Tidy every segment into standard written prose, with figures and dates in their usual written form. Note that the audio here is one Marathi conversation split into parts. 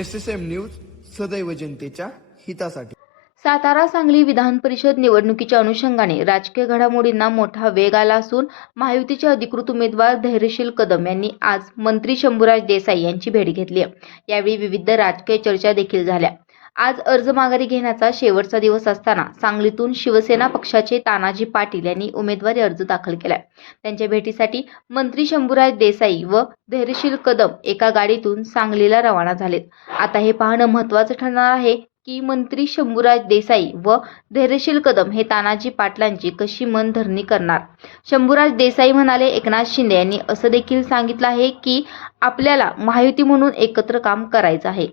SSM न्यूज सदैव जनतेच्या हितासाठी। सातारा सांगली विधान परिषद निवडणुकीच्या अनुषंगाने राजकीय घडामोडींना मोठा वेग आला असून महायुतीचे अधिकृत उमेदवार धैर्यशील कदम यांनी आज मंत्री शंभूराज देसाई यांची भेट घेतली आहे। यावेळी विविध राजकीय चर्चा देखील झाल्या। आज अर्ज माघारी घेण्याचा शेवटचा दिवस असताना सांगलीतून शिवसेना पक्षाचे तानाजी पाटील यांनी उमेदवारी अर्ज दाखल केलाय। त्यांच्या भेटीसाठी मंत्री शंभूराज देसाई व धैर्यशील कदम एका गाडीतून सांगलीला रवाना झालेत। आता हे पाहणं महत्त्वाचं ठरणार आहे की मंत्री शंभूराज देसाई व धैर्यशील कदम हे तानाजी पाटलांची कशी मनधरणी करणार। शंभूराज देसाई म्हणाले, एकनाथ शिंदे यांनी असं देखील सांगितलं आहे की आपल्याला महायुती म्हणून एकत्र काम करायचं आहे।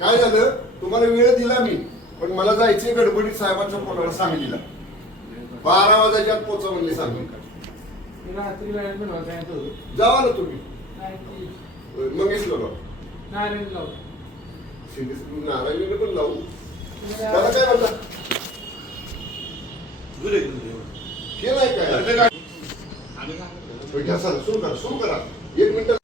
काय झालं, तुम्हाला वेळ दिला मी, पण मला जायचे गडबडीत साहेबांच्या फोनला सांगितलं 12 वाजायच्या आत पोचा म्हणले सांगून जावा ना तुम्ही मग नारायणीने पण लावू त्याला काय म्हणतात हे नाही काय सुरू करा 1 मिनिट